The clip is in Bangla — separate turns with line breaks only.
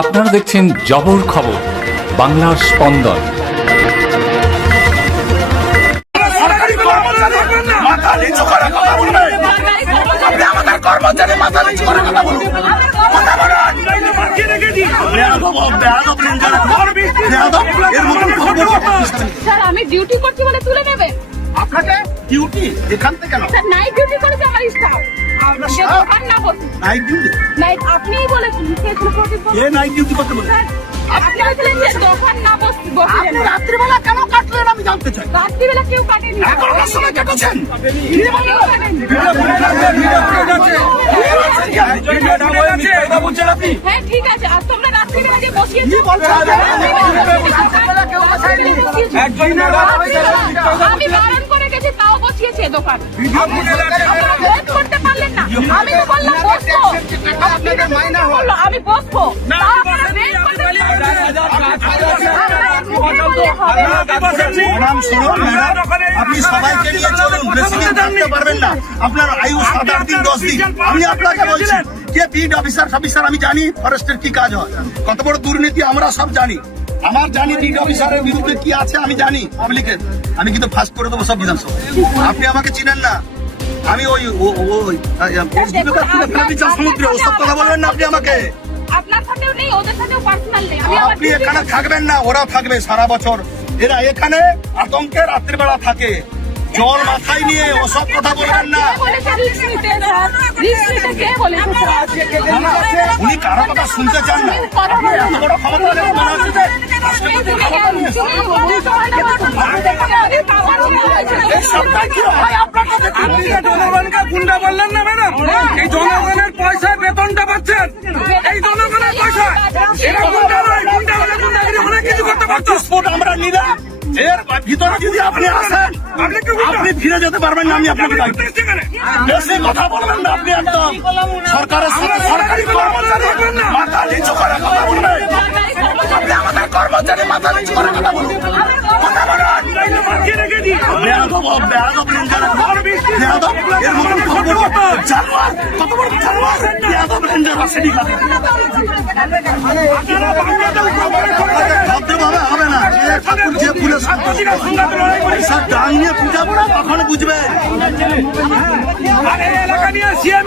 আপনারা দেখছেন জবর খবর বাংলার স্পন্দন।
কর্মচারী মাথা নিচু করে কথা বলুন। কথা বলুন। এর মতন খবর
আমি ডিউটি করছি বলে তুলে নেবে।
আপনাকে ডিউটি এখান থেকে
স্যার নাইট ডিউটি করেছে আমার স্টাফ না
নাইট ডিউটি
নাইট আপনিই বলেছেন
এ নাইট ডিউটি করতে বলে?
স্যার আপনি বলেছিলেন যে দোকান না বসে বসে
আপনি রাত্রিবেলা কেন কাটলেন আমি জানতে চাই।
রাত্রিবেলা কেউ কাটেনি।
এগারোটার সময় কেটেছেন।
হ্যাঁ ঠিক আছে। আর তোমরা রাত্রিবেলা যে বসিয়েছে। আমি তাও বসিয়েছে দোকান করতে পারলেন না আমি তো বললাম বসবো আমি বসবো তাও আপনারা wait করতে
ম্যাডাম শুনুন ম্যাডাম আপনি সবাইকে নিয়ে চলুন বেশি দিন থাকতে পারবেন না আপনার আয়ু সাত আট দিন দশ দিন আমি আপনাকে বলছি যে বিড অফিসার অফিসার আমি জানি ফরেস্টের কি কাজ হয় কত বড় দুর্নীতি আমরা সব জানি আমার জানি বিড অফিসারের বিরুদ্ধে কি আছে আমি জানি। পাবলিকের। আমি কিন্তু ফার্স্ট করে দেবো সব বিধানসভা। আপনি আমাকে চিনেন না। আমি ওই ও- ও- সমুদ্রে ওসব কথা বলবেন না আপনি আমাকে। আপনি এখানে থাকবেন না ওরা থাকবে সারা বছর। এরা এখানে আতঙ্কে রাত্রিবেলা থাকে। জল মাথায় নিয়ে ওসব কথা বলবেন না। উনি কারও কথা শুনতে চান না। এত বড় ক্ষমতা মনে হচ্ছে
গুন্ডা বললেন না ম্যাডাম, এই জনগণের পয়সায় বেতনটা পাচ্ছেন। এই জনগণের পয়সা এরা গুন্ডা নয়, গুন্ডা হলে গুন্ডাগিরি অনেক কিছু করতে পারতো।
আমরা নিলাম। এর ভিতরে যদি আপনি আসেন
আপনি কি বলবেন?
আপনি ফিরে যেতে পারবেন না আমি আপনাকে বেশি কথা বলবেন না আপনি একদম সরকারের সাথে সরকারি কর্মচারী। মাথা নিচু করে কথা বলবেন। আপনি আমাদের কর্মচারী মাথা নিচু করে কথা বলুন। কথা বলুন। কত বড় জানোয়ার, বেয়াদব রেঞ্জার আছে নি খালি। হবে না। এ ঠাকুর যে ফুলে শান্ত এইসব ডাং নিয়ে পূজা করা তখন বুঝবে?
এলাকা নিয়ে সিএম